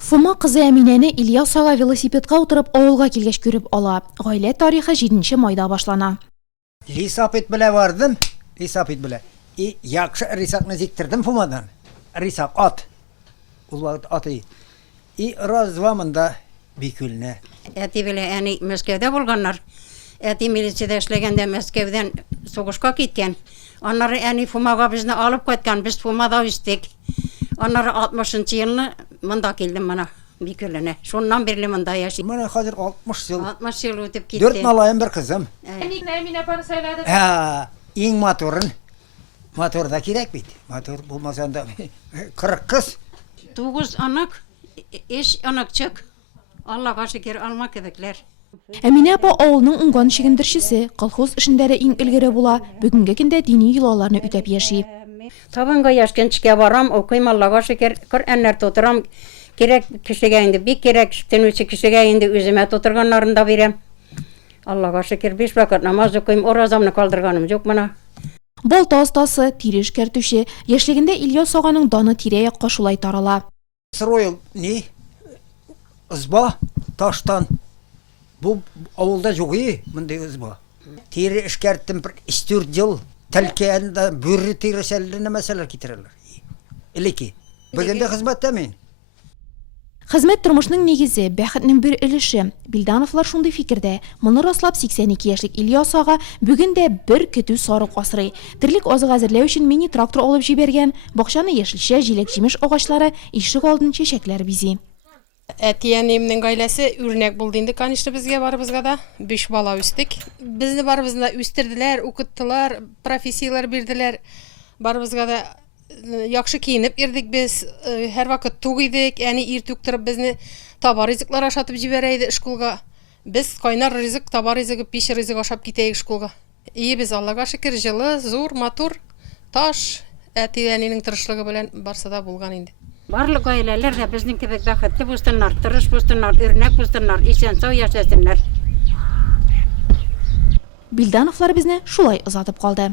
Фума кызы Әминәне Ильяс ага велосипедка утырып авылга килгәч күреп ала. Гаилә тарихы 7 майда башлана. Лисапет белә бардым. Лисапет белә. И яхшы рисакны зиктердем Фумадан. Рисак ат. Ул вакыт аты. И раз-два монда бикүлне. Әти белән әни Мәскәүдә булганнар. Әти милициядә эшләгәндә Мәскәүдән сугышка киткән. Аннары әни Фумага безне алып кайткан. Без Фумада үстек. Аннары 60-нчы елны монда килдем мына бикүленә. Шуннан бирле монда яши. Менә хәзер 60 ел. 60 ел үтеп китте. 4 малаем бер кызым. Әминә апаны сөйләде. Иң матурын. Матур да кирәк бит. Матур булмаса да 40 кыз. 9 анак, 5 анакчык. Аллага шөкер алма кебекләр. Әминә апа авылның уңган чигендерчесе, колхоз эшендәре иң илгәре була. Бүгенге көндә дини йолаларны үтәп яши. Табынга яшкенчикә барам, укыйм Аллага шөкер, Коръәннәр тутырам. Кирәк кешегә инде, бик кирәк төнүче кешегә инде үземә тутырганнарын да бирәм. Аллага шөкер 5 вакыт намаз укыйм, оразамны калдырганым юк мына. Балта остасы, тире эшкәртүче, яшьлегендә Ильяс аганың даны тирә-якка шулай тарала. Строил ни? Ызба таштан. Бу авылда югы мондай ызба. Тире эшкәрттем 3-4 ел. Тәлкәндә бүре тирәсәлләрне мәсәләр китерәләр. Элеке. Бүгендә хезмәттә мин. Хезмәт тормышның нигезе, бәхетнең бер өлеше. Билдановлар шундый фикердә. Моны раслап 82 яшьлек Ильяс ага бүген дә бер көтү сарык асрый. Тирлек азык әзерләү өчен мини трактор алып җибәргән. Бакчаны яшелчә, җиләк-җимеш агачлары, ишек алдын чәчәкләр бизи. Әтиәнемнең гаиләсе үрнәк булды инде, конечно, безгә барыбызга да 5 бала үстек. Безне барыбызны үстерделәр, укыттылар, профессиялар бирделәр. Барыбызга да яхшы киенеп йөрдек без, һәр вакыт тук идек. Әни иртүк торып безне таба ризыклар ашатып җибәрә иде школга. Без кайнар ризык, таба ризыгы, пич ризык ашап китәек школга. Без Аллага шөкер, җылы, зур, матур, таш, әти-әнинең тырышлыгы белән барсы да булган инде. Барлык гаиләләр дә безнең кебек бәхетле булсыннар, тырыш булсыннар, үрнәк булсыннар, исән-сау яшәсеннәр. Билдановлар безне шулай озатып калды.